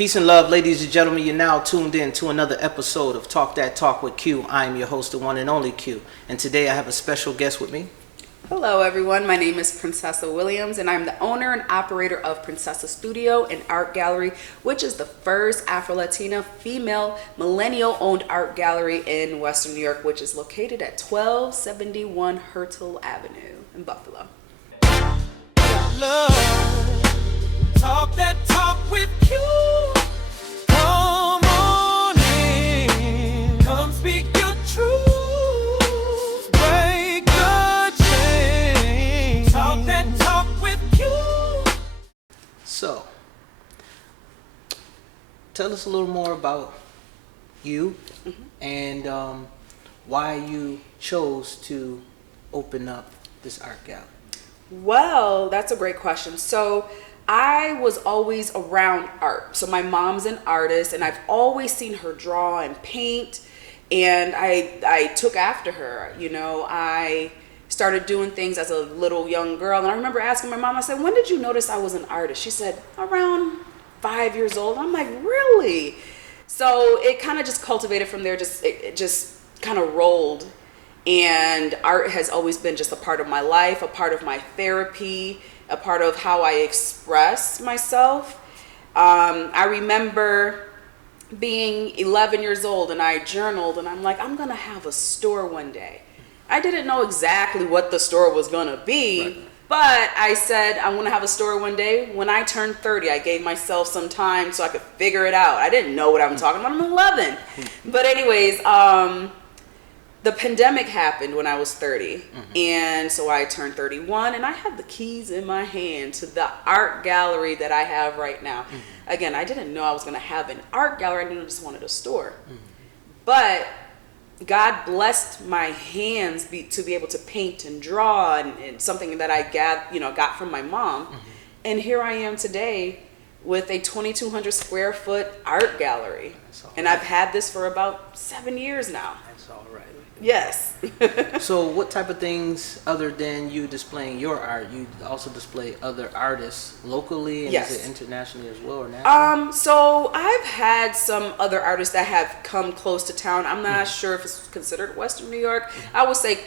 Peace and love, ladies and gentlemen. You're now tuned in to another episode of Talk That Talk with Q. I'm your host, the one and only Q. And today I have a special guest with me. Hello, everyone. My name is Princessa Williams, and I'm the owner and operator of Princessa Studio and Art Gallery, which is the first Afro-Latina female millennial-owned art gallery in Western New York, which is located at 1271 Hertel Avenue in Buffalo. Love, talk that talk with you. Come on in, come speak your truth. Break the chain. Talk that talk with you. So, tell us a little more about you and why you chose to open up this art gallery. Well, that's a great question. So I was always around art. So my mom's an artist, and I've always seen her draw and paint, and I took after her. You know, I started doing things as a little young girl, and I remember asking my mom, I said, when did you notice I was an artist? She said, around 5 years old. I'm like, really? So it kind of just cultivated from there, it just kind of rolled. And art has always been just a part of my life, a part of my therapy, a part of how I express myself. I remember being 11 years old, and I journaled, and I'm like, I'm gonna have a store one day. I didn't know exactly what the store was gonna be, right. But I said, I'm gonna have a store one day. When I turned 30, I gave myself some time so I could figure it out. I didn't know what I'm talking about. I'm 11. But anyways, the pandemic happened when I was 30, and so I turned 31, and I had the keys in my hand to the art gallery that I have right now. Again, I didn't know I was going to have an art gallery. I just wanted a store. But God blessed my hands to be able to paint and draw, and something that I got from my mom. And here I am today with a 2,200 square foot art gallery. And I've had this for about 7 years now. That's all right. Yes. So what type of things, other than you displaying your art, you also display other artists locally, and Yes. is it internationally as well, or nationally? So I've had some other artists that have come close to town. I'm not sure if it's considered Western New York. I would say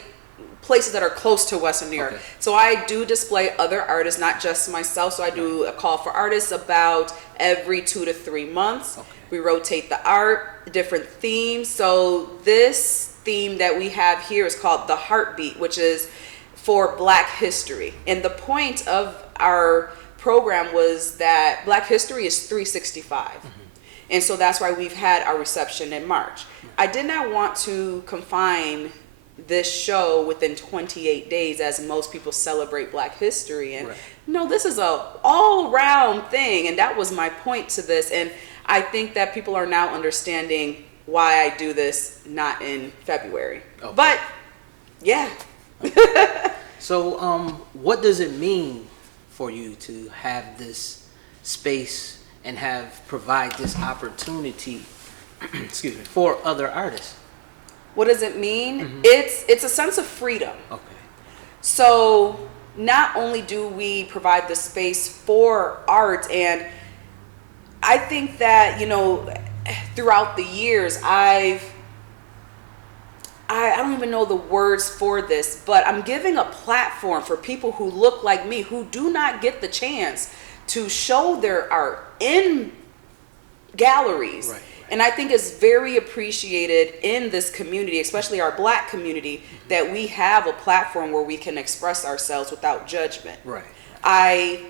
places that are close to Western New York. Okay. So I do display other artists, not just myself. So I do a call for artists about every 2 to 3 months. Okay. We rotate the art, different themes. So this theme that we have here is called The Heartbeat, which is for Black history. And the point of our program was that Black history is 365. And so that's why we've had our reception in March. I did not want to confine this show within 28 days as most people celebrate Black history. And no, this is a all-round thing, and that was my point to this. And I think that people are now understanding why I do this not in February. Okay. But yeah. So what does it mean for you to have this space and provide this opportunity excuse me, for other artists? What does it mean? It's a sense of freedom. Okay. So not only do we provide the space for art, and I think that, throughout the years, I don't even know the words for this, but I'm giving a platform for people who look like me, who do not get the chance to show their art in galleries. Right. And I think it's very appreciated in this community, especially our Black community, that we have a platform where we can express ourselves without judgment. Right. I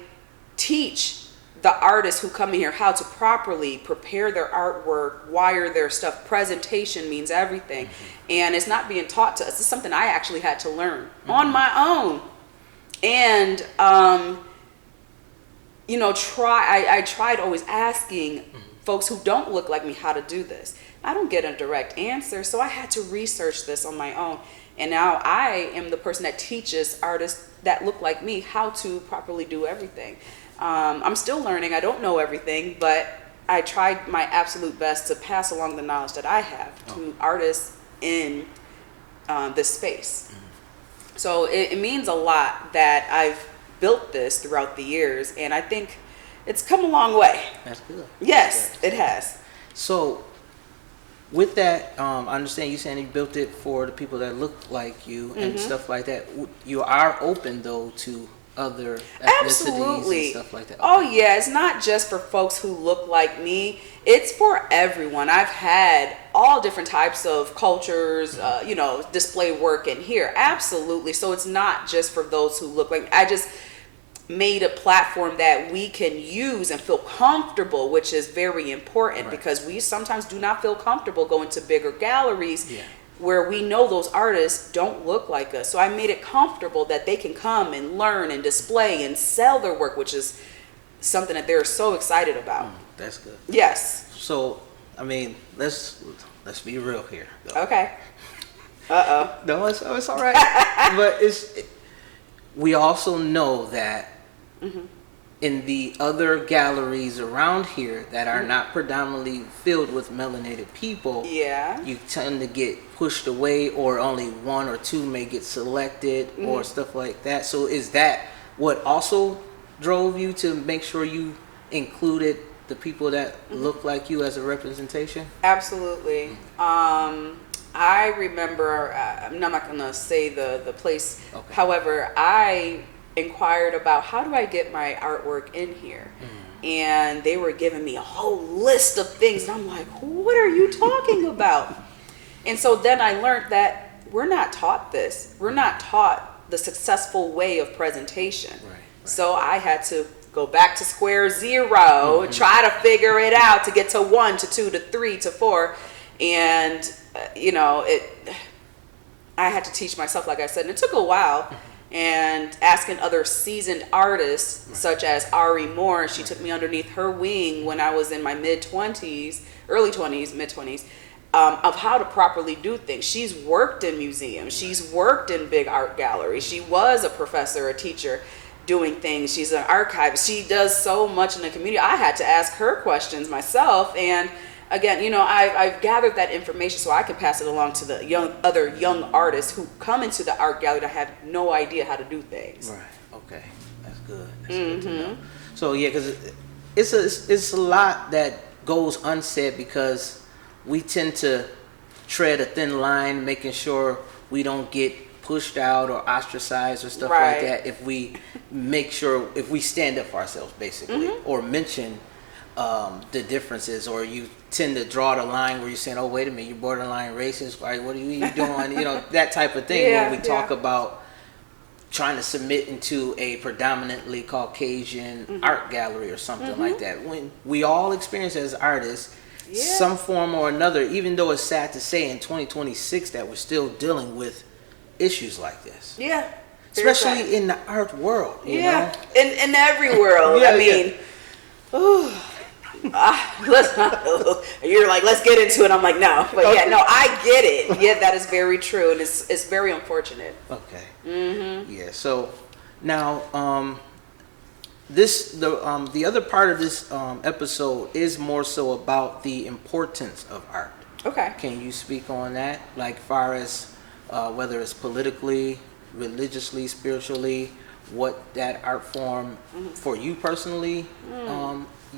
teach the artists who come in here how to properly prepare their artwork, wire their stuff. Presentation means everything. And it's not being taught to us. It's something I actually had to learn on my own. And, I tried always asking folks who don't look like me how to do this. I don't get a direct answer, so I had to research this on my own. And now I am the person that teaches artists that look like me how to properly do everything. I'm still learning. I don't know everything, but I tried my absolute best to pass along the knowledge that I have to artists in this space. So it means a lot that I've built this throughout the years, and I think it's come a long way. That's good. Yes, That's good. it has. So, with that, I understand you saying you built it for the people that look like you and stuff like that. You are open though to other ethnicities Absolutely. and stuff like that. Oh yeah, it's not just for folks who look like me. It's for everyone. I've had all different types of cultures, display work in here. Absolutely. So it's not just for those who look like me. I just made a platform that we can use and feel comfortable, which is very important, because we sometimes do not feel comfortable going to bigger galleries where we know those artists don't look like us. So I made it comfortable that they can come and learn and display and sell their work, which is something that they're so excited about. That's good. Yes. So, I mean, let's be real here, though. Okay. No, it's all right. But we also know that in the other galleries around here that are not predominantly filled with melanated people, you tend to get pushed away, or only one or two may get selected or stuff like that. So is that what also drove you to make sure you included the people that look like you as a representation? Absolutely. I remember, I'm not going to say the place. Okay. However, I inquired about how do I get my artwork in here? And they were giving me a whole list of things. And I'm like, what are you talking about? And so then I learned that we're not taught this. We're not taught the successful way of presentation. Right. So I had to go back to square zero, try to figure it out to get to 1 to 2 to 3 to 4. And, I had to teach myself, like I said, and it took a while. And asking other seasoned artists, such as Ari Moore, she took me underneath her wing when I was in my mid-20s, of how to properly do things. She's worked in museums. She's worked in big art galleries. She was a professor, a teacher, doing things. She's an archivist. She does so much in the community. I had to ask her questions myself. And again, I've gathered that information so I can pass it along to the other young artists who come into the art gallery that have no idea how to do things. Right. Okay. That's good. That's good to know. So yeah, because it's a lot that goes unsaid, because we tend to tread a thin line, making sure we don't get pushed out or ostracized or stuff like that. If we if we stand up for ourselves, basically, or mention the differences, or you tend to draw the line where you're saying, oh, wait a minute, you're borderline racist, right? What are you doing? That type of thing. When we talk about trying to submit into a predominantly Caucasian art gallery or something like that, when we all experience as artists some form or another, even though it's sad to say in 2026 that we're still dealing with issues like this. Yeah. Especially in the art world, you know? In every world. You're like, let's get into it. I'm like, no. But I get it. Yeah, that is very true. And it's very unfortunate. Okay. Yeah, so now the other part of this episode is more so about the importance of art. Okay. Can you speak on that? Like far as whether it's politically, religiously, spiritually, what that art form for you personally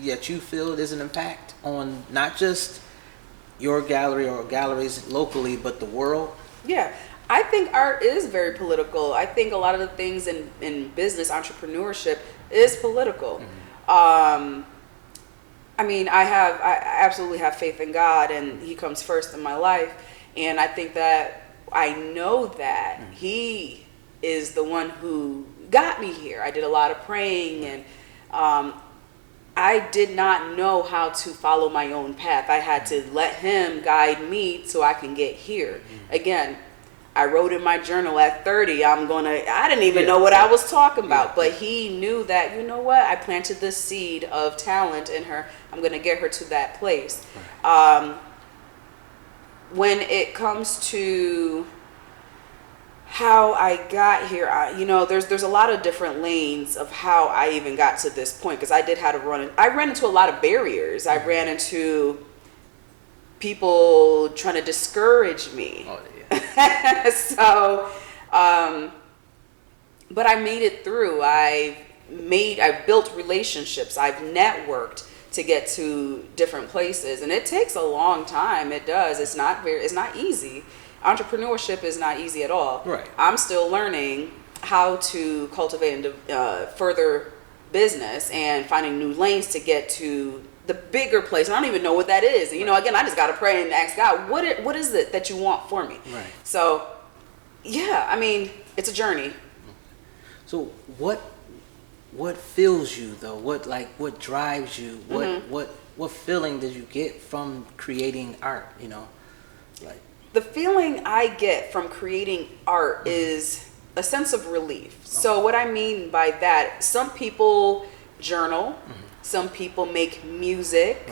that you feel is an impact on not just your gallery or galleries locally, but the world? Yeah. I think art is very political. I think a lot of the things in business, entrepreneurship is political. I mean, I absolutely have faith in God, and He comes first in my life. And I think that I know that He is the one who got me here. I did a lot of praying, and I did not know how to follow my own path. I had to let Him guide me so I can get here. Again, I wrote in my journal at 30, I didn't even know what I was talking about, but He knew that, you know what, I planted this seed of talent in her. I'm going to get her to that place. When it comes to how I got here, there's a lot of different lanes of how I even got to this point, because I ran into a lot of barriers. I ran into people trying to discourage me. Oh, yeah. So, but I made it through. I I've built relationships, I've networked to get to different places, and it takes a long time. It does. It's not easy. Entrepreneurship is not easy at all. Right. I'm still learning how to cultivate and further business and finding new lanes to get to the bigger place. I don't even know what that is. You know, again, I just got to pray and ask God, what is it that you want for me? Right. So, yeah, I mean, it's a journey. So what fills you though? What drives you? What feeling did you get from creating art? You know, like The feeling I get from creating art is a sense of relief. So what I mean by that, some people journal, some people make music,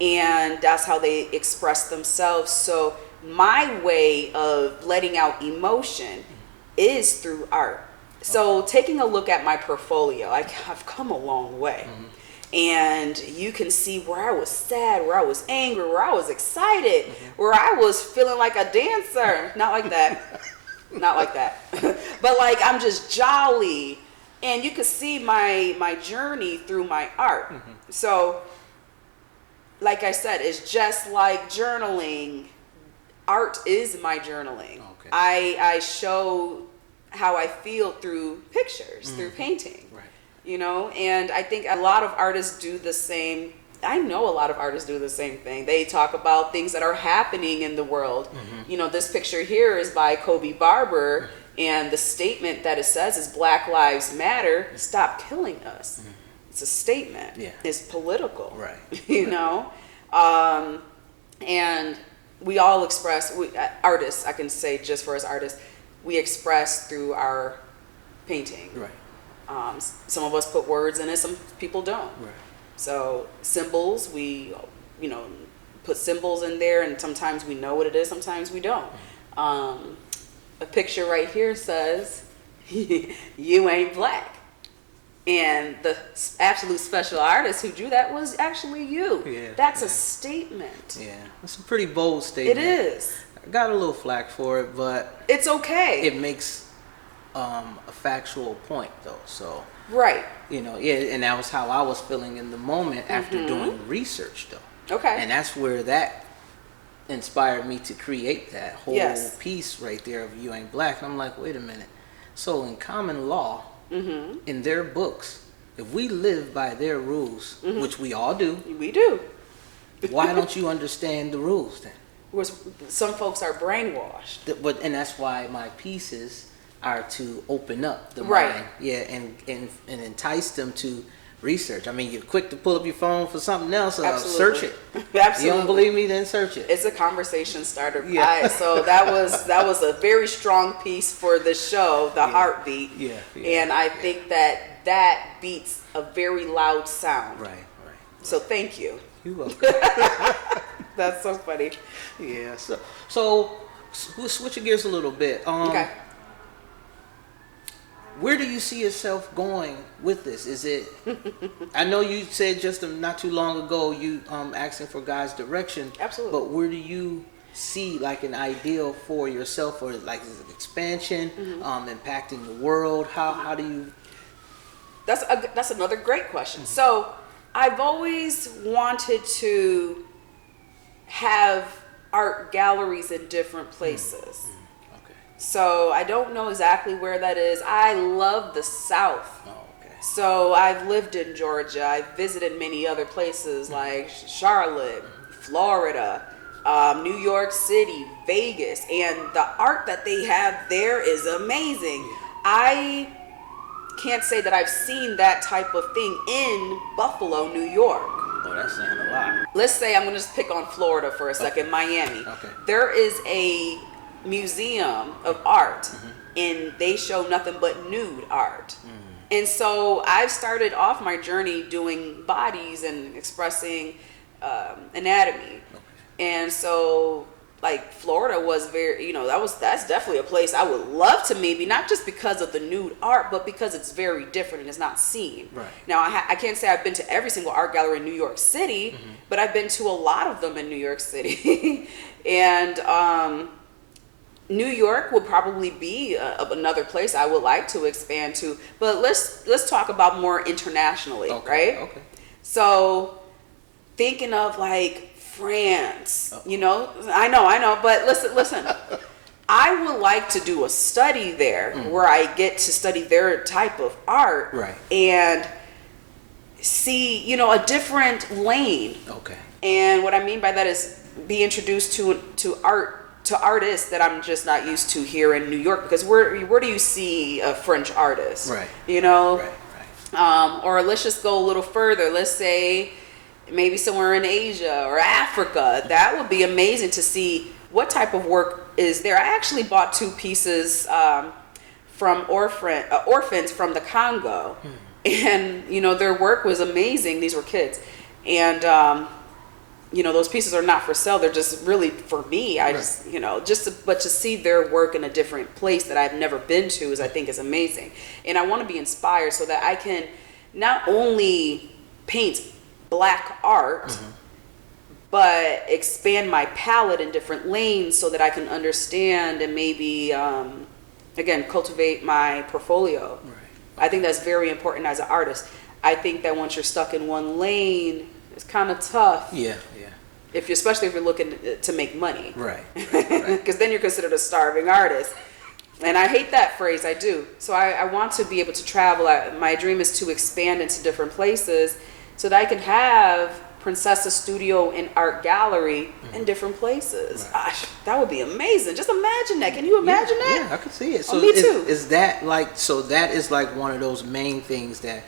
and that's how they express themselves. So my way of letting out emotion is through art. So taking a look at my portfolio, I've come a long way. And you can see where I was sad, where I was angry, where I was excited, where I was feeling like a dancer. Not like that. Not like that. But like I'm just jolly. And you can see my journey through my art. So like I said, it's just like journaling. Art is my journaling. Okay. I show how I feel through pictures, through painting. Right. You know, and I think a lot of artists do the same. I know a lot of artists do the same thing. They talk about things that are happening in the world. You know, this picture here is by Kobe Barber, and the statement that it says is Black Lives Matter, stop killing us. It's a statement. Yeah. It's political. Right. You know? And we all express, artists, I can say just for us artists, we express through our painting. Right. Some of us put words in it, some people don't. Right. So symbols, we, you know, put symbols in there, and sometimes we know what it is, sometimes we don't. A picture right here says, you ain't black. And the absolute special artist who drew that was actually you. Yeah, That's a statement. Yeah, it's a pretty bold statement. It is. I got a little flack for it, but It's okay. it makes a factual point though. So Right. you know, yeah, and that was how I was feeling in the moment after doing research though. Okay. And that's where that inspired me to create that whole Yes. piece right there of You Ain't Black. And I'm like, wait a minute. So in common law, in their books, if we live by their rules, which we all do, We do. why don't you understand the rules then? Whereas some folks are brainwashed. And that's why my pieces are to open up the Right. mind, yeah, and entice them to research. I mean, you're quick to pull up your phone for something else, Absolutely. search it. Absolutely. You don't believe me? Then search it. It's a conversation starter. Yeah. So that was a very strong piece for the show, the heartbeat. Yeah, And I think that beats a very loud sound. Right. So thank you. You welcome. That's so funny. Yeah. So we're switching gears a little bit. Okay. Where do you see yourself going with this? Is it? I know you said just not too long ago you asking for God's direction. Absolutely. But where do you see like an ideal for yourself, or like is it expansion, impacting the world? How do you? That's another great question. So I've always wanted to have art galleries in different places. Okay. So I don't know exactly where that is. I love the South. Oh, okay. So I've lived in Georgia. I've visited many other places like Charlotte, Florida, New York City, Vegas, and the art that they have there is amazing. I can't say that I've seen that type of thing in Buffalo, New York. Oh, that's saying a lot. Let's say I'm going to just pick on Florida for a second, Miami. Okay. There is a museum of art, and they show nothing but nude art. And so I've started off my journey doing bodies and expressing anatomy. And so like Florida was very, you know, that's definitely a place I would love to maybe, not just because of the nude art, but because it's very different and it's not seen. Right. Now I can't say I've been to every single art gallery in New York City, but I've been to a lot of them in New York City. And New York would probably be another place I would like to expand to. But let's talk about more internationally, right? Okay. So thinking of like France, you know, I know, but listen. I would like to do a study there where I get to study their type of art, Right. and see, you know, a different lane. Okay. And what I mean by that is be introduced to artists that I'm just not used to here in New York. Because where do you see a French artist? Right. You know. Right. Or let's just go a little further. Let's say maybe somewhere in Asia or Africa. That would be amazing to see what type of work is there. I actually bought 2 pieces from orphans from the Congo, and you know their work was amazing. These were kids, and you know those pieces are not for sale. They're just really for me. I just but to see their work in a different place that I've never been to I think is amazing, and I want to be inspired so that I can not only paint Black art. But expand my palette in different lanes so that I can understand and maybe, again, cultivate my portfolio. Right. I think that's very important as an artist. I think that once you're stuck in one lane, it's kind of tough. Yeah. Especially if you're looking to make money. Right. Because then you're considered a starving artist. And I hate that phrase, I do. So I want to be able to travel. My dream is to expand into different places so that I can have Princessa Studio and Art Gallery in different places. Right. Gosh, that would be amazing. Just imagine that. Can you imagine that? Yeah, I could see it. So me too. Is that like, so that is like one of those main things that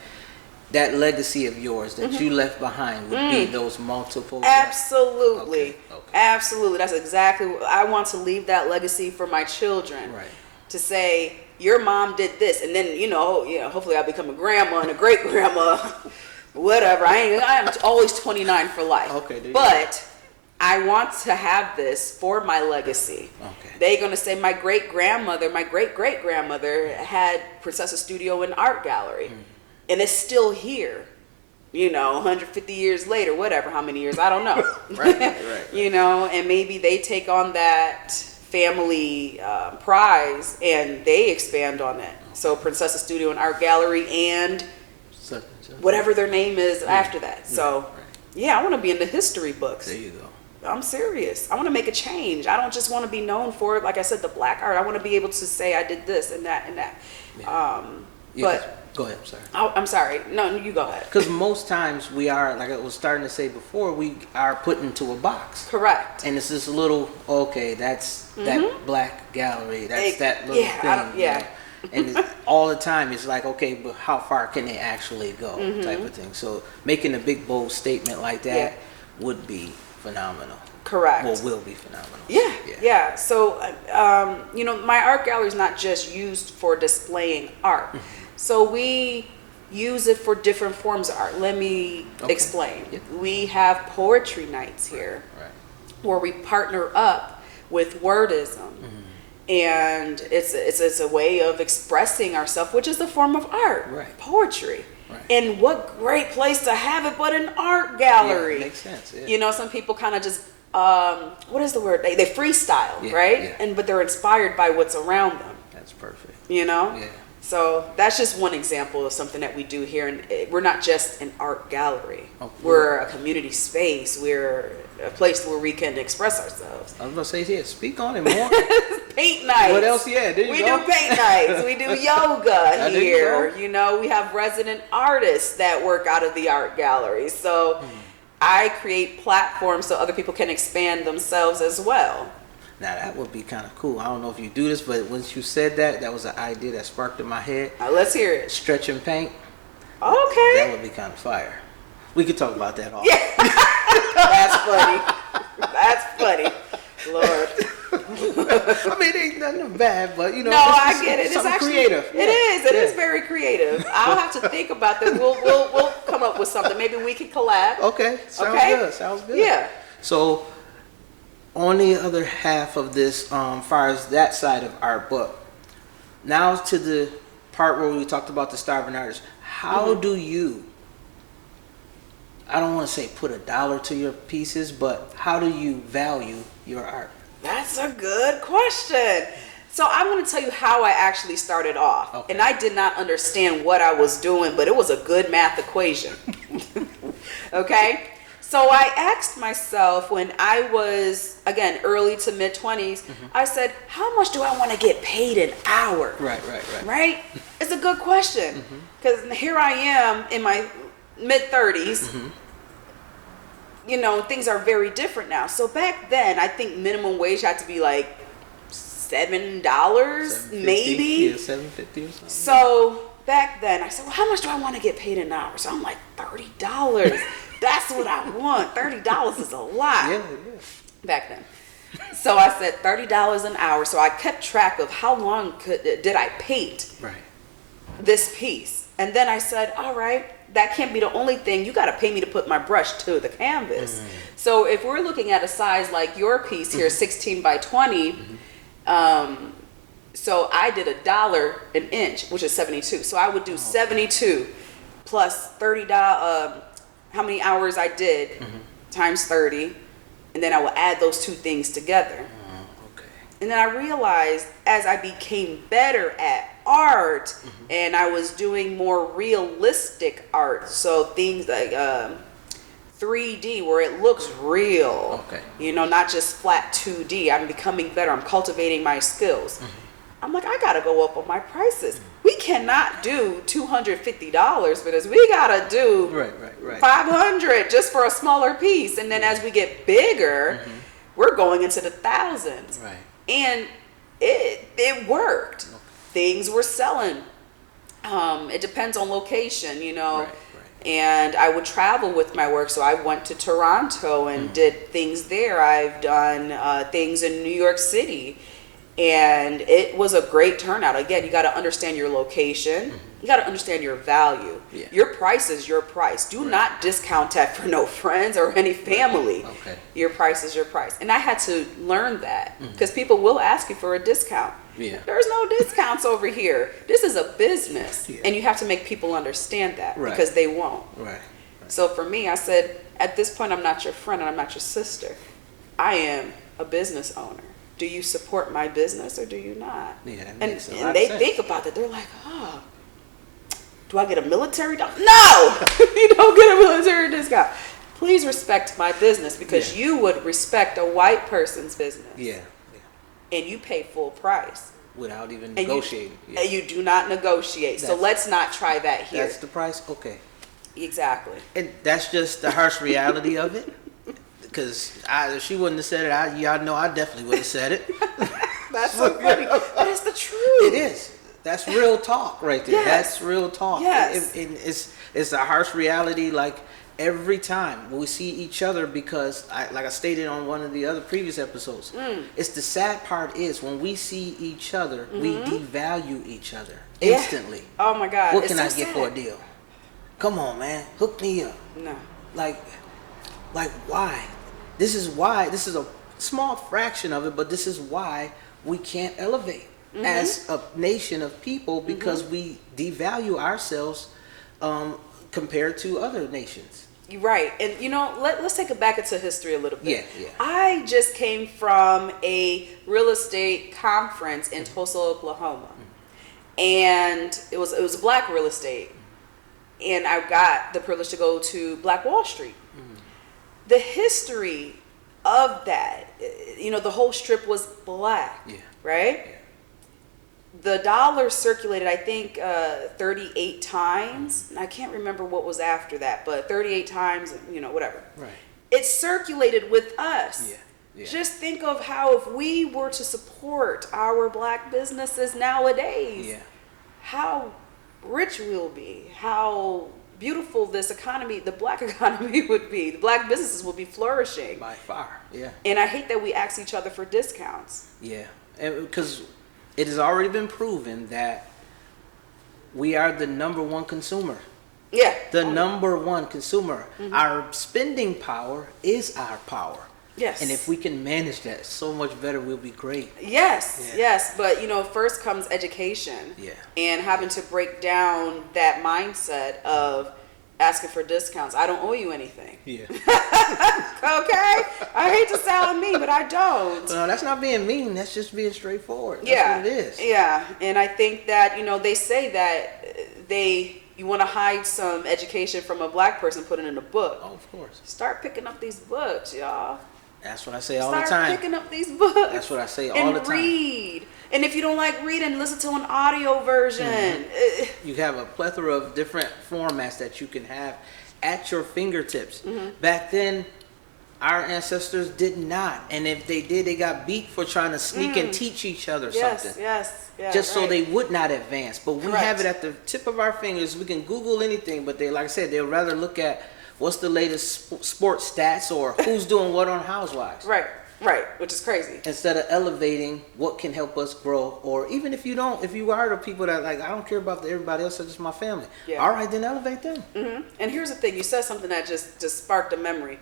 legacy of yours that you left behind would be those multiple. Absolutely. Okay. Absolutely. That's exactly what I want to leave, that legacy for my children. Right. To say, your mom did this, and then, hopefully I'll become a grandma and a great grandma. Whatever. I am always 29 for life. Okay. But I want to have this for my legacy. Okay. They're gonna say my great grandmother had Princessa Studio and Art Gallery, and it's still here. 150 years later, whatever, how many years, I don't know. Right. And maybe they take on that family prize and they expand on it. So Princessa Studio and Art Gallery and whatever their name is after that. So, I want to be in the history books. There you go. I'm serious. I want to make a change. I don't just want to be known for, like I said, the Black art. I want to be able to say I did this and that and that. Yeah. But go ahead. I'm sorry. I'm sorry. No, you go ahead. Because most times we are, like I was starting to say before, we are put into a box. Correct. And it's this little, that's that Black gallery. That's that little thing. And all the time it's like, okay, but how far can they actually go, type of thing. So making a big bold statement like that would be phenomenal. Correct. Well, will be phenomenal. Yeah. So, my art gallery is not just used for displaying art. So we use it for different forms of art. Let me explain. Yeah. We have poetry nights here, where we partner up with wordism. And it's a way of expressing ourselves, which is a form of art, poetry. Right. And what great place to have it but an art gallery. Makes sense. Yeah. Some people kind of just what is the word? They freestyle, right? Yeah. But they're inspired by what's around them. That's perfect. Yeah. So that's just one example of something that we do here, and we're not just an art gallery. Oh, we're a community space. We're a place where we can express ourselves. I was going to say, speak on it more. Paint nights. What else? Yeah, there you we go. do paint nights. We do yoga here. You We have resident artists that work out of the art gallery. So I create platforms so other people can expand themselves as well. Now that would be kind of cool. I don't know if you do this, but once you said that was an idea that sparked in my head. Let's hear it. Stretch and paint. Okay. That would be kind of fire. We could talk about that all. Yeah. That's funny. Lord. I mean, it ain't nothing bad, but No, I get it. It's actually creative. It is. It is very creative. I'll have to think about that. We'll come up with something. Maybe we can collab. Okay. Sounds good. Yeah. So, on the other half of this, far as that side of art, but now to the part where we talked about the starving artist. How do you? I don't want to say put a dollar to your pieces, but how do you value your art? That's a good question. So I'm going to tell you how I actually started off. Okay. And I did not understand what I was doing, but it was a good math equation. Okay? So I asked myself when I was, again, early to mid 20s, I said, how much do I want to get paid an hour? Right. Right? It's a good question. Because here I am in my mid 30s. You know, things are very different now. So back then, I think minimum wage had to be like $7, maybe. Yeah, $7.50 or something. So back then, I said, well, how much do I want to get paid an hour? So I'm like, $30. That's what I want. $30 is a lot. Yeah. Back then. So I said $30 an hour. So I kept track of how long did I paint Right. this piece. And then I said, all right, that can't be the only thing. You got to pay me to put my brush to the canvas. So if we're looking at a size like your piece here, 16 by 20, so I did $1 an inch, which is 72. So I would do 72 plus $30, how many hours I did times 30. And then I will add those two things together. Okay. And then I realized as I became better at art and I was doing more realistic art, so things like 3D where it looks real, Okay. you know, not just flat 2D. I'm becoming better. I'm cultivating my skills. I'm like, I gotta go up on my prices. We cannot do $250 for this. We gotta do Right. $500 just for a smaller piece. And then as we get bigger, we're going into the thousands. Right. And it worked. Okay. Things were selling. It depends on location, you know. Right. And I would travel with my work. So I went to Toronto and did things there. I've done things in New York City. And it was a great turnout. Again, you got to understand your location. You got to understand your value. Yeah. Your price is your price. Do not discount that for no friends or any family. Okay. Your price is your price. And I had to learn that because people will ask you for a discount. Yeah. There's no discounts over here. This is a business. Yeah. And you have to make people understand that Right. because they won't. Right. So for me, I said, at this point, I'm not your friend and I'm not your sister. I am a business owner. Do you support my business or do you not? Yeah, that And, makes a lot and of they sense. think about that. They're like, oh, do I get a military discount? No, you don't get a military discount. Please respect my business because you would respect a white person's business. Yeah. And you pay full price. Without even And negotiating. and you do not negotiate. So That's- let's not try that here. That's the price? Okay. Exactly. And that's just the harsh reality of it. Because if she wouldn't have said it, y'all know I definitely would have said it. That's so funny. But it's the truth. It is. That's real talk right there. Yes. That's real talk. Yes. And it's a harsh reality. Like every time we see each other, because like I stated on one of the other previous episodes, it's the sad part is when we see each other, we devalue each other instantly. Oh my God. What it's can I so get for a sad. deal? Come on, man, hook me up. No. Like why? This is why. This is a small fraction of it, but this is why we can't elevate as a nation of people because we devalue ourselves compared to other nations. You're right. And you know, let's take it back into history a little bit. Yeah. I just came from a real estate conference in Tulsa, Oklahoma. And it was a black real estate. And I got the privilege to go to Black Wall Street. The history of that, you know, the whole strip was black, right? The dollar circulated, I think, 38 times. And I can't remember what was after that, but 38 times, you know, whatever. Right. It circulated with us. Yeah. Just think of how if we were to support our black businesses nowadays, how rich we'll be, how beautiful this economy, the black economy would be. The black businesses will be flourishing. By far. Yeah. And I hate that we ask each other for discounts. Yeah. Because it has already been proven that we are the number one consumer. Yeah. The number one consumer. Our spending power is our power. Yes. And if we can manage that so much better, we'll be great. Yes. But, you know, first comes education. Yeah. And having to break down that mindset of asking for discounts. I don't owe you anything. Yeah. Okay? I hate to sound mean, but I don't. Well, that's not being mean. That's just being straightforward. That's Yeah, what it is. yeah, and I think that they say that you want to hide some education from a black person, put it in a book. Oh, of course. Start picking up these books, y'all. That's what I say all the time. Start picking up these books. That's what I say all the time. And read. And if you don't like reading, listen to an audio version. You have a plethora of different formats that you can have at your fingertips. Back then, our ancestors did not, and if they did, they got beat for trying to sneak and teach each other something. Yes, just so right. they would not advance. But we Correct. have it at the tip of our fingers. We can Google anything, but they, like I said, they'll rather look at what's the latest sports stats or who's doing what on Housewives. Right, which is crazy. Instead of elevating what can help us grow, or even if you are the people that like, I don't care about everybody else, it's just my family. Yeah. All right, then elevate them. And here's the thing: you said something that just sparked a memory.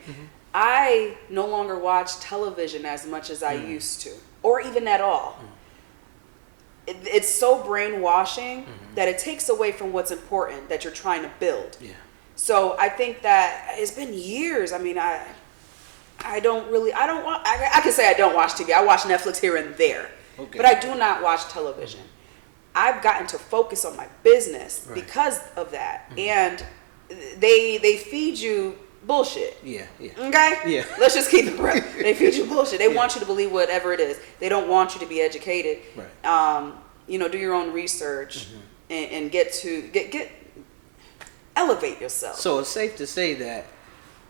I no longer watch television as much as I used to, or even at all. It's so brainwashing that it takes away from what's important that you're trying to build. Yeah. So I think that it's been years. I mean, I can say I don't watch TV. I watch Netflix here and there, Okay. but I do not watch television. I've gotten to focus on my business Right. because of that, and they feed you bullshit. Yeah. Okay? Yeah. Let's just keep it real. They feed you bullshit. They Yeah. want you to believe whatever it is. They don't want you to be educated. Right. Do your own research and get elevate yourself. So it's safe to say that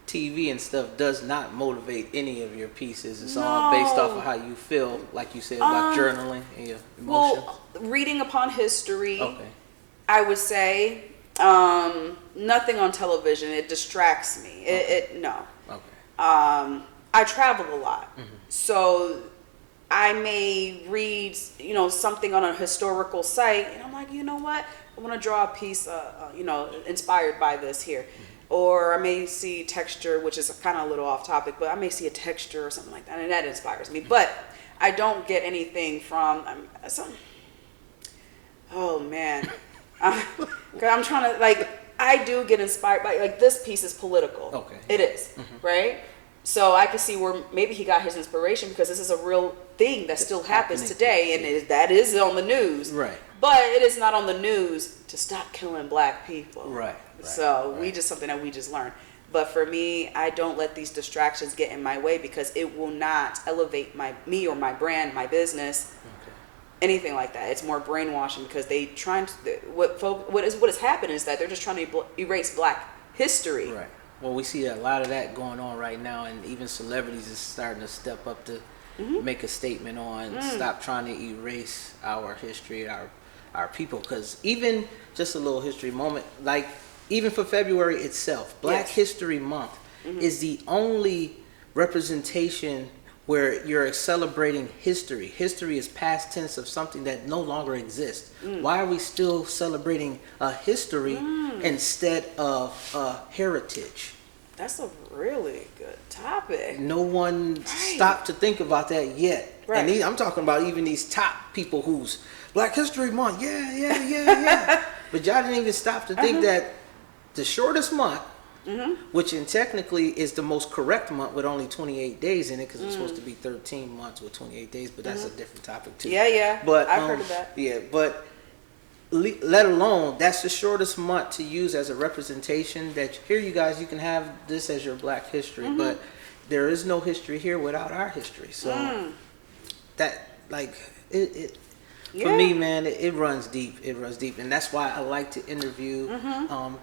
TV and stuff does not motivate any of your pieces. It's all based off of how you feel, like you said, about journaling and your emotions. Well, reading upon history, Okay. I would say nothing on television. It distracts me. No. Okay. I travel a lot, so I may read, something on a historical site, and I'm like, you know what? I want to draw a piece, inspired by this here. Or I may see texture, which is kind of a little off topic, but I may see a texture or something like that, and that inspires me. But I don't get anything from oh man, I'm trying to I do get inspired by this piece is political. Okay. It is, right? So I can see where maybe he got his inspiration because this is a real thing that still happens happening. today, and that is on the news. Right. But it is not on the news to stop killing black people. Right. So we just something that we just learned. But for me, I don't let these distractions get in my way because it will not elevate me or my brand, my business, anything like that. It's more brainwashing because they trying to what has happened is that they're just trying to erase black history. Right. Well, we see a lot of that going on right now, and even celebrities is starting to step up to make a statement on stop trying to erase our history, our people. Because even just a little history moment, like even for February itself, Black History Month is the only representation where you're celebrating history. History is past tense of something that no longer exists. Why are we still celebrating a history instead of a heritage? That's a really good topic. No one stopped to think about that yet. Right. And I'm talking about even these top people who's Black History Month, yeah. But y'all didn't even stop to think that the shortest month, which technically is the most correct month with only 28 days in it, because it's supposed to be 13 months with 28 days, but that's a different topic too. Yeah. But I've heard of that. Yeah, but let alone that's the shortest month to use as a representation that here you guys, you can have this as your Black history, but there is no history here without our history. So that for me, man, it runs deep. It runs deep, and that's why I like to interview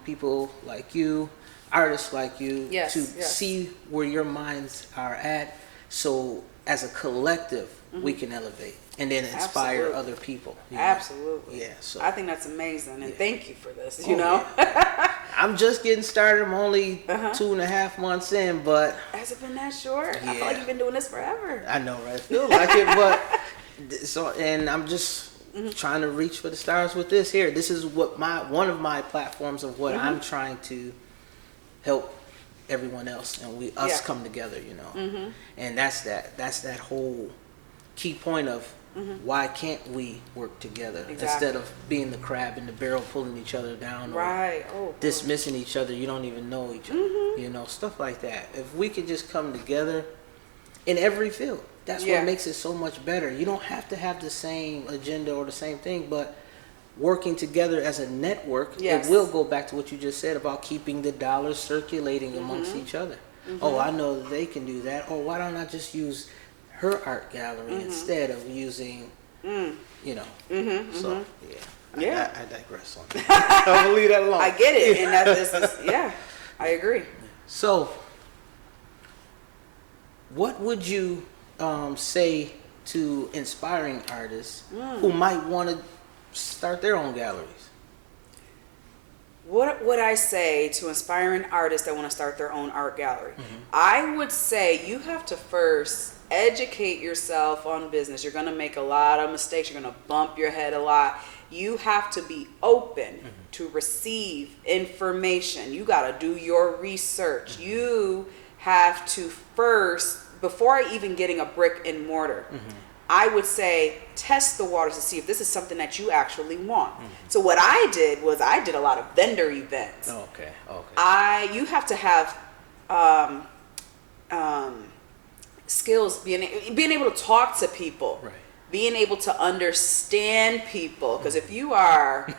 people like you, artists like you, to see where your minds are at. So as a collective, we can elevate and then inspire other people. Absolutely. Yeah. So I think that's amazing, and thank you for this. I'm just getting started. I'm only 2.5 months in, but Has it been that short? I feel Yeah. like you've been doing this forever. I know, right? I feel like it, but and I'm just trying to reach for the stars with this here. This is what one of my platforms of what I'm trying to help everyone else, and us come together, and that's that whole key point of why can't we work together instead of being the crab in the barrel pulling each other down or dismissing each other. You don't even know each other, stuff like that. If we could just come together in every field. That's Yeah. what makes it so much better. You don't have to have the same agenda or the same thing, but working together as a network, Yes. it will go back to what you just said about keeping the dollars circulating amongst each other. Oh, I know that they can do that. Oh, why don't I just use her art gallery instead of using, you know? So, yeah. Yeah. I digress on that. I'm gonna leave that alone. I get it, and this is yeah, I agree. So, what would you say to inspiring artists who might want to start their own galleries? What would I say to inspiring artists that want to start their own art gallery? I would say you have to first educate yourself on business. You're going to make a lot of mistakes. You're going to bump your head a lot. You have to be open to receive information. You got to do your research. You have to first, before even getting a brick and mortar, I would say test the waters to see if this is something that you actually want. So what I did was I did a lot of vendor events. Okay. You have to have skills, being able to talk to people, Right. being able to understand people. Because if you are,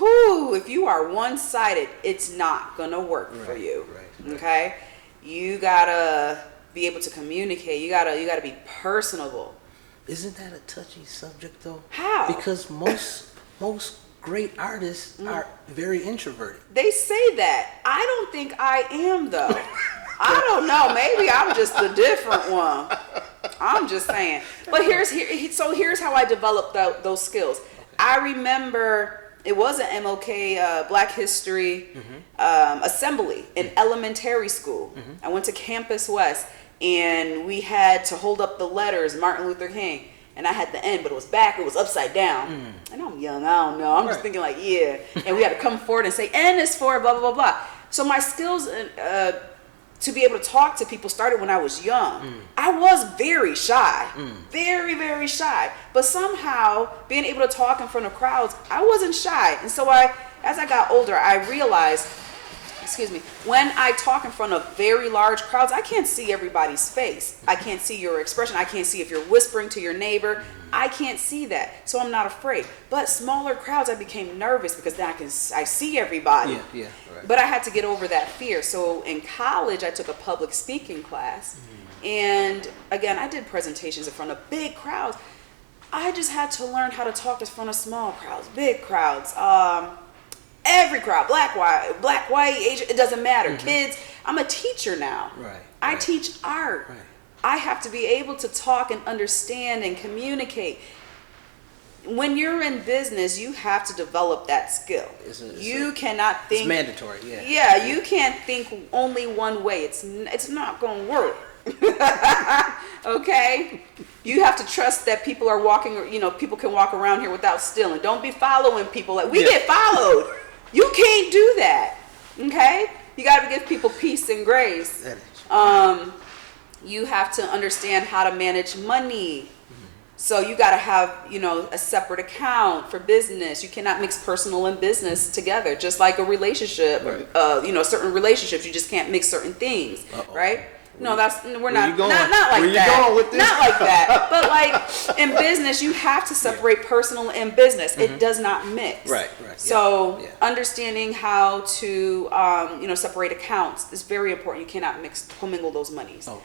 if you are one-sided, it's not gonna work for Right, you. right. Okay, you gotta be able to communicate. You gotta be personable. Isn't that a touchy subject though? How? Because most great artists are very introverted. They say that. I don't think I am though. I don't know. Maybe I'm just a different one. I'm just saying. But here's how I developed those skills. I remember it was an MLK Black History assembly in elementary school. I went to Campus West, and we had to hold up the letters Martin Luther King, and I had the N, but it was upside down. And I'm young, I don't know. I'm just thinking like, yeah. And we had to come forward and say N is for blah blah blah blah. So my skills to be able to talk to people started when I was young. I was very shy, very, very shy. But somehow, being able to talk in front of crowds, I wasn't shy. And so as I got older, I realized, when I talk in front of very large crowds, I can't see everybody's face. I can't see your expression. I can't see if you're whispering to your neighbor. I can't see that, so I'm not afraid. But smaller crowds, I became nervous because then I see everybody. Yeah, right. But I had to get over that fear. So in college, I took a public speaking class. And again, I did presentations in front of big crowds. I just had to learn how to talk in front of small crowds, big crowds, every crowd, black, white, Asian, it doesn't matter. Kids, I'm a teacher now. Right. I teach art. Right. I have to be able to talk and understand and communicate. When you're in business, you have to develop that skill. You cannot think. It's mandatory, yeah. Yeah, you can't think only one way. It's not going to work. Okay? You have to trust that people are walking, people can walk around here without stealing. Don't be following people. Like, we get followed. You can't do that. Okay? You got to give people peace and grace. You have to understand how to manage money. So you got to have, a separate account for business. You cannot mix personal and business together, just like a relationship. Right. Certain relationships, you just can't mix certain things, right? No, we're not not like Where that. you going with this? Not like that. But like in business, you have to separate personal and business. It does not mix. Right. So Yeah. understanding how to, separate accounts is very important. You cannot commingle those monies. Oh.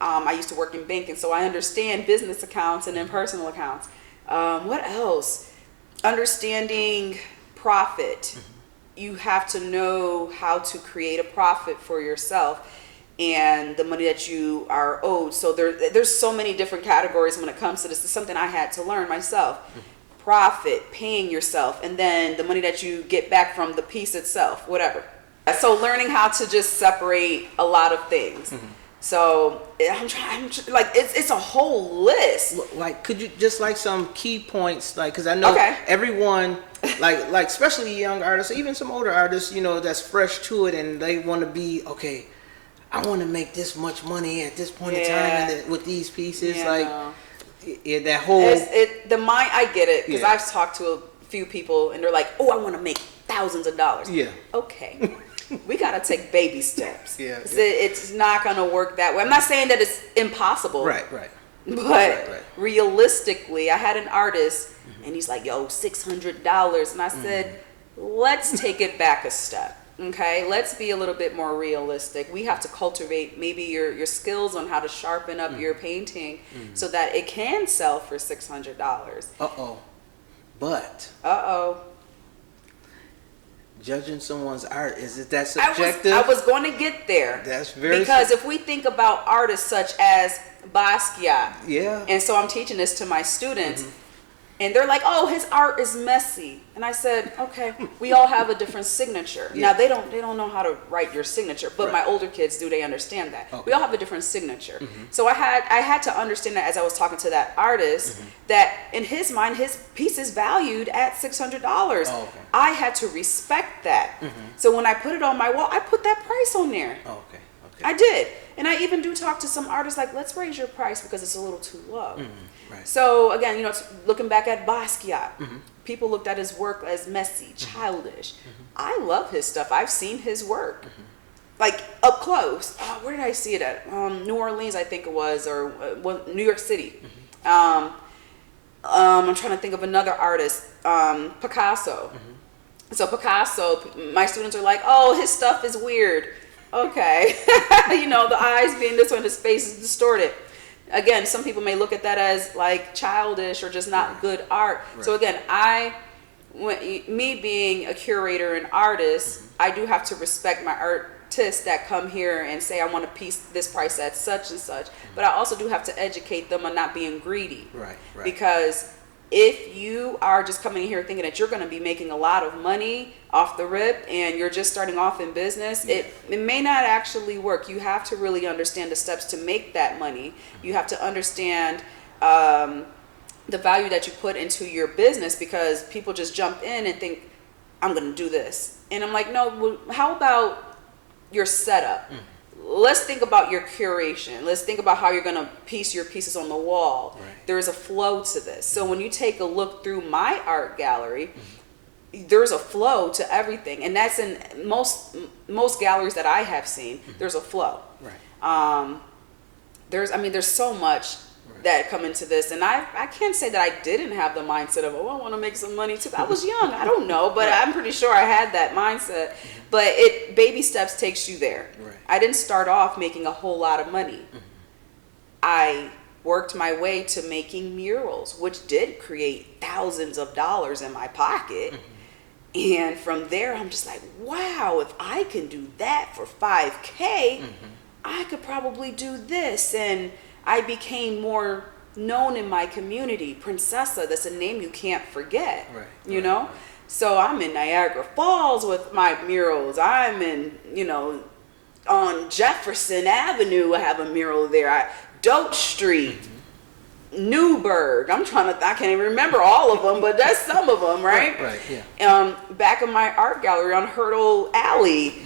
I used to work in banking, so I understand business accounts and then personal accounts. What else? Understanding profit. You have to know how to create a profit for yourself and the money that you are owed. So there's so many different categories when it comes to this. It's something I had to learn myself. Profit, paying yourself, and then the money that you get back from the piece itself, whatever. So learning how to just separate a lot of things. So I'm trying like it's a whole list. Like, could you just like some key points, like, because I know everyone, like especially young artists, even some older artists, that's fresh to it, and they want to be okay. I want to make this much money at this point in time, and with these pieces, that whole the mind. I get it because Yeah. I've talked to a few people, and they're like, "Oh, I want to make thousands of dollars." Yeah. Okay. we got to take baby steps. Yeah, It's not going to work that way. I'm not saying that it's impossible. Right. But Right. realistically, I had an artist and he's like, yo, $600. And I said, let's take it back a step. Okay, let's be a little bit more realistic. We have to cultivate maybe your skills on how to sharpen up your painting so that it can sell for $600. But judging someone's art, is it that subjective? I was going to get there. That's very because if we think about artists such as Basquiat, yeah. and so I'm teaching this to my students, and they're like, "Oh, his art is messy," and I said, "Okay, we all have a different signature." Yeah. Now they don't know how to write your signature, but Right. my older kids do. They understand that Okay. we all have a different signature. So I had to understand that as I was talking to that artist, that in his mind, his piece is valued at $600. Oh, okay. I had to respect that. So when I put it on my wall, I put that price on there. Oh, okay. I did. And I even do talk to some artists like, let's raise your price because it's a little too low. Right. So again, looking back at Basquiat, people looked at his work as messy, childish. I love his stuff. I've seen his work. Like up close. Where did I see it at? New Orleans, I think it was, or New York City. I'm trying to think of another artist, Picasso. So Picasso, my students are like, oh, his stuff is weird. Okay. The eyes being this way, his face is distorted. Again, some people may look at that as like childish or just not good art. Right. So again, me being a curator and artist, I do have to respect my artists that come here and say, I want a piece this price at such and such. But I also do have to educate them on not being greedy. Right. Because if you are just coming here thinking that you're going to be making a lot of money off the rip and you're just starting off in business, it may not actually work. You have to really understand the steps to make that money. You have to understand the value that you put into your business, because people just jump in and think, I'm going to do this. And I'm like, no, well, how about your setup? Let's think about your curation. Let's think about how you're going to piece your pieces on the wall. Right. There's a flow to this. So when you take a look through my art gallery, there's a flow to everything. And that's in most galleries that I have seen, there's a flow. Right. There's so much that come into this. And I can't say that I didn't have the mindset of, I want to make some money too. I was young. I don't know. But I'm pretty sure I had that mindset. But baby steps takes you there. Right. I didn't start off making a whole lot of money. I worked my way to making murals, which did create thousands of dollars in my pocket. And from there, I'm just like, wow, if I can do that for $5K, I could probably do this. And I became more known in my community. Princessa, that's a name you can't forget, you know? So I'm in Niagara Falls with my murals. I'm in, on Jefferson Avenue, I have a mural there. Dote Street, Newburgh. I can't even remember all of them, but that's some of them, right? Right, yeah. Back in my art gallery on Hurdle Alley,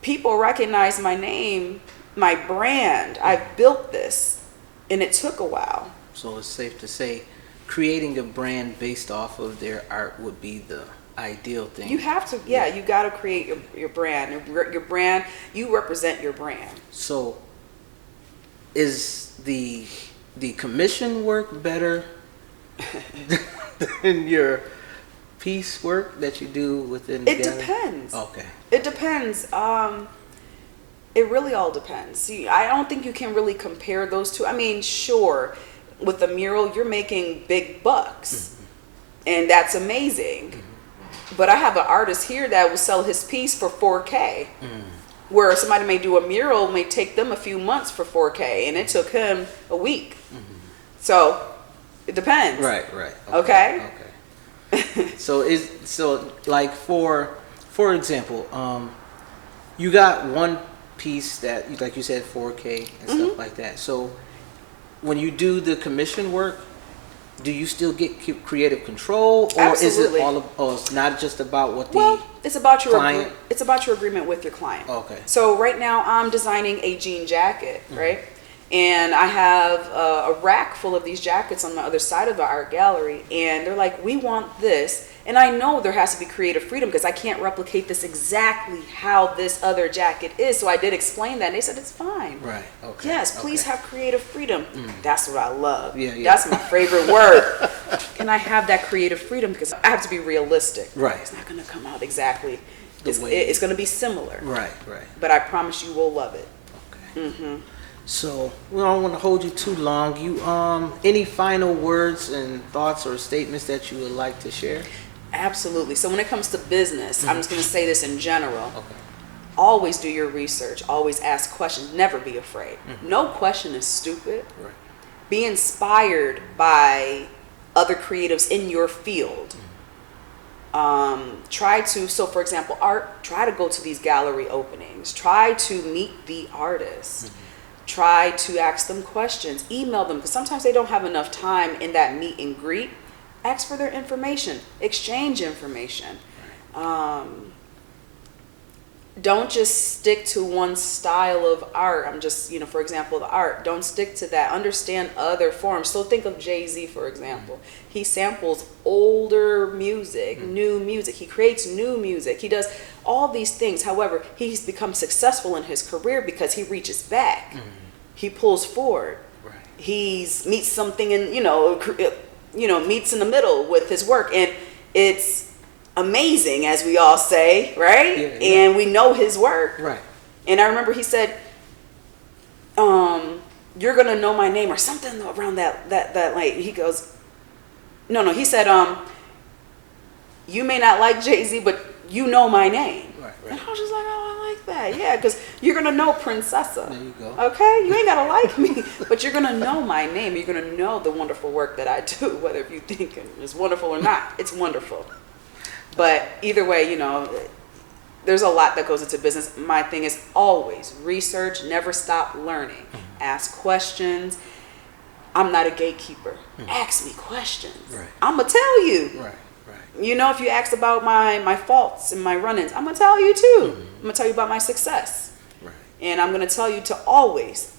people recognize my name, my brand. I've built this, and it took a while. So it's safe to say creating a brand based off of their art would be the ideal thing. You have to, you got to create your brand. Your brand, you represent your brand. So is the commission work better than your piece work that you do within the It gallery? depends. Okay. It depends. It really all depends. See, I don't think you can really compare those two. I mean, sure, with a mural, you're making big bucks, and that's amazing. But I have an artist here that will sell his piece for $4K, where somebody may do a mural, may take them a few months for $4K, and it took him a week. So it depends. Right. Okay. So like for example, you got one piece that, like you said, 4K and stuff like that. So when you do the commission work, do you still get creative control, or Absolutely. is it all it's not just about what the Well, it's about your client? it's about your agreement with your client. Okay. So right now I'm designing a jean jacket, right? And I have a rack full of these jackets on the other side of the art gallery, and they're like, we want this. And I know there has to be creative freedom because I can't replicate this exactly how this other jacket is. So I did explain that, and they said it's fine. Right. Okay. Yes, please okay. have creative freedom. That's what I love. Yeah, yeah. That's my favorite word. Can I have that creative freedom? Because I have to be realistic. Right. It's not going to come out exactly. The way- It's going to be similar. Right. Right. But I promise you will love it. Okay. So we don't want to hold you too long. You any final words and thoughts or statements that you would like to share? Absolutely. So when it comes to business, I'm just going to say this in general. Okay. Always do your research. Always ask questions. Never be afraid. No question is stupid. Right. Be inspired by other creatives in your field. Try to, so for example, art, try to go to these gallery openings. Try to meet the artists. Try to ask them questions. Email them, because sometimes they don't have enough time in that meet and greet. Ask for their information. Exchange information. Don't just stick to one style of art. I'm just, for example, the art. Don't stick to that. Understand other forms. So think of Jay-Z, for example. He samples older music, new music. He creates new music. He does all these things. However, he's become successful in his career because he reaches back. He pulls forward. Right. He's meets something in, meets in the middle with his work. And it's amazing, as we all say, right? Yeah, yeah. And we know his work. Right. And I remember he said, you're gonna know my name, or something around that like, he goes, no, he said, you may not like Jay-Z, but you know my name. Right. And I was just like, oh, I like that. Yeah, because you're gonna know Princessa. There you go. Okay? You ain't gotta like me, but you're gonna know my name. You're gonna know the wonderful work that I do, whether if you think it's wonderful or not. It's wonderful. But either way, there's a lot that goes into business. My thing is always research, never stop learning. Ask questions. I'm not a gatekeeper. Ask me questions. Right. I'm going to tell you. Right. If you ask about my faults and my run-ins, I'm going to tell you too. I'm going to tell you about my success. Right. And I'm going to tell you to always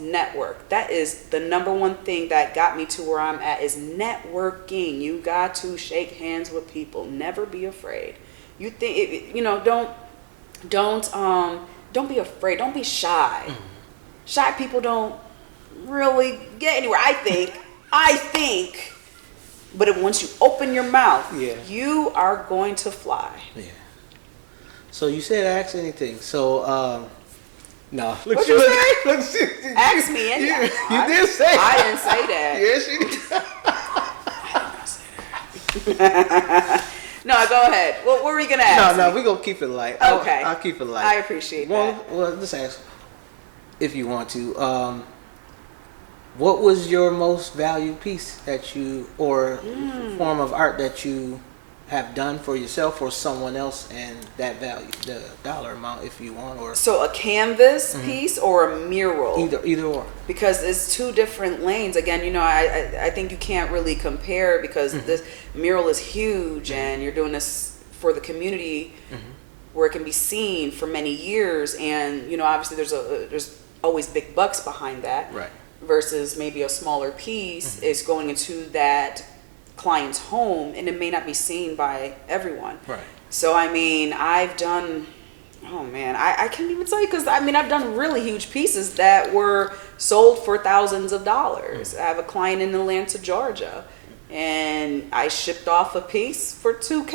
network. That is the number one thing that got me to where I'm at, is networking. You got to shake hands with people. Never be afraid. You think, don't be afraid. Don't be shy. Shy people don't really get anywhere. I think. But once you open your mouth, Yeah. you are going to fly. Yeah. So you said ask anything. So no. What'd you say? Look, Ask me anything. You did say. I didn't say that. Yes, you did. No, go ahead. What were you gonna ask? No, me? we're gonna keep it light. Okay. I'll keep it light. I appreciate that. Well, just ask if you want to. What was your most valued piece that you, or form of art that you have done for yourself or someone else, and that value, the dollar amount, if you want, or So a canvas piece or a mural? either or. Because it's two different lanes. Again, I think you can't really compare, because this mural is huge and you're doing this for the community where it can be seen for many years, and obviously there's always big bucks behind that. Right. Versus maybe a smaller piece is going into that client's home, and it may not be seen by everyone. Right. So I've done, I can't even tell you, because I've done really huge pieces that were sold for thousands of dollars. I have a client in Atlanta, Georgia, and I shipped off a piece for $2K.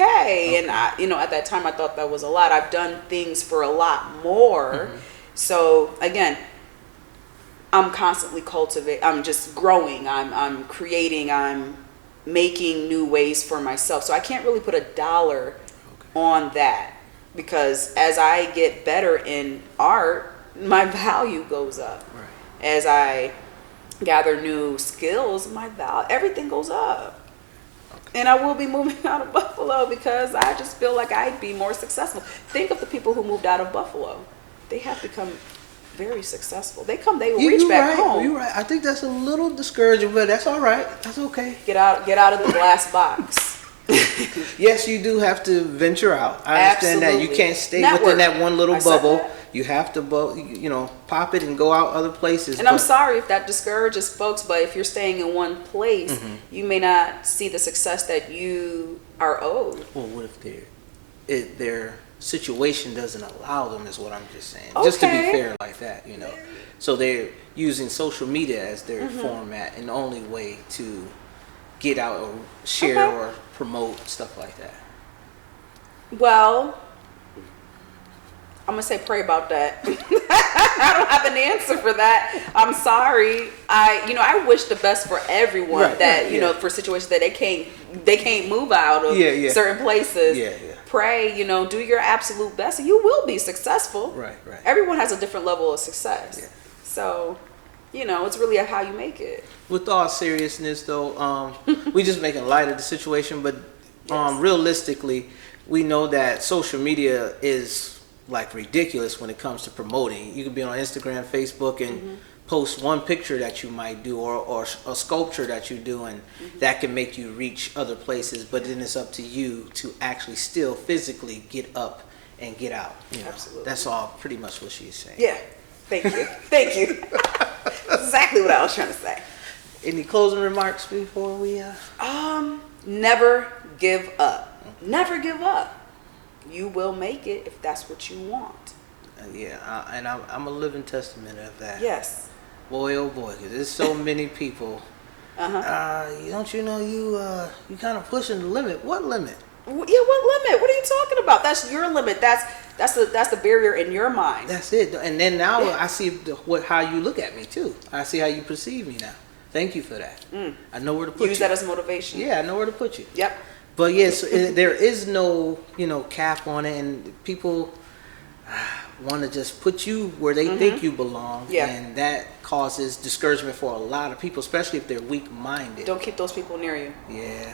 And at that time I thought that was a lot. I've done things for a lot more. So again, I'm constantly cultivating. I'm just growing. I'm creating. I'm making new ways for myself. So I can't really put a dollar on that, because as I get better in art, my value goes up. Right. As I gather new skills, everything goes up. Okay. And I will be moving out of Buffalo because I just feel like I'd be more successful. Think of the people who moved out of Buffalo. They have become very successful. They will reach back home. You're right. I think that's a little discouraging, but that's all right. That's okay. Get out of the glass box. Yes, you do have to venture out. I understand that. You can't stay within that one little bubble. You have to, pop it and go out other places. And I'm sorry if that discourages folks, but if you're staying in one place, you may not see the success that you are owed. Well, what if their situation doesn't allow them? Is what I'm just saying. Just to be Okay. fair, like that, you know. So they're using social media as their format and the only way to get out or share Okay. or promote stuff like that. Well, I'm gonna say pray about that. I don't have an answer for that. I'm sorry. I wish the best for everyone. Right, that right, you know, yeah. for situations that they can't move out of Yeah. certain places. Yeah. Pray. Do your absolute best, and you will be successful. Right. Everyone has a different level of success. Yeah. So, it's really how you make it. With all seriousness, though, we just making light of the situation, but Yes. realistically, we know that social media is like ridiculous when it comes to promoting. You can be on Instagram, Facebook, and post one picture that you might do, or a sculpture that you do, and that can make you reach other places. But then it's up to you to actually still physically get up and get out. Absolutely. That's all pretty much what she's saying. Yeah. Thank you. Thank you. That's exactly what I was trying to say. Any closing remarks before we? Never give up. Never give up. You will make it if that's what you want. And I'm a living testament of that. Yes. Boy, oh boy, 'cause there's so many people. Don't you know you kind of pushing the limit? What limit? Yeah, what limit? What are you talking about? That's your limit. That's the barrier in your mind. That's it. And then now Yeah. I see how you look at me too. I see how you perceive me now. Thank you for that. I know where to put Use you. that as motivation. Yeah, I know where to put you. Yep. But yes, there is no cap on it, and people want to just put you where they think you belong, Yeah. and that causes discouragement for a lot of people, especially if they're weak-minded. Don't keep those people near you. Yeah.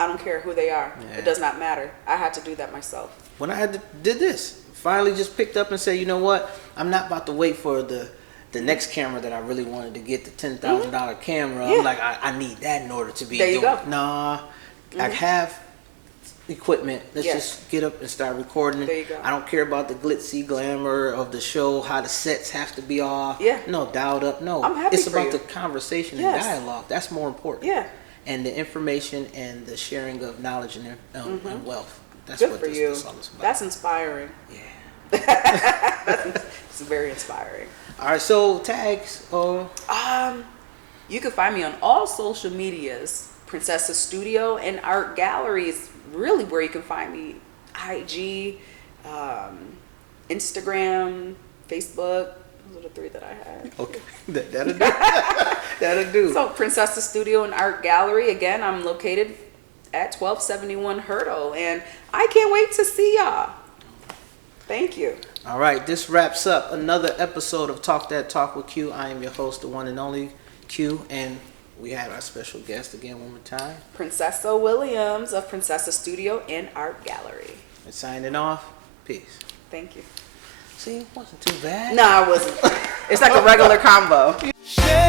I don't care who they are. Yeah. It does not matter. I had to do that myself. When I did this, finally just picked up and said, you know what? I'm not about to wait for the next camera that I really wanted to get, the $10,000 camera. Yeah. I'm like, I need that in order to be There you doing go. Nah, I have equipment. Let's Yes. just get up and start recording. There you go. I don't care about the glitzy glamour of the show, how the sets have to be off. Yeah. No, dialed up. No. I'm happy it's for about you. the conversation Yes. and dialogue. That's more important. Yeah. And the information and the sharing of knowledge and wealth. That's Good what for this you. all is about. That's inspiring. Yeah. It's very inspiring. All right, so tags. You can find me on all social medias. Princessa Studio and Art Gallery is really where you can find me. IG, Instagram, Facebook. Those are the three that I had. Okay, that'll do. That'll do. So Princessa Studio and Art Gallery. Again, I'm located at 1271 Hurdle, and I can't wait to see y'all. Thank you. All right, this wraps up another episode of Talk That Talk with Q. I am your host, the one and only Q, and we have our special guest again one more time. Princessa Williams of Princessa Studio and Art Gallery. And signing off. Peace. Thank you. See, wasn't too bad. No, I wasn't. It's like a regular combo. Share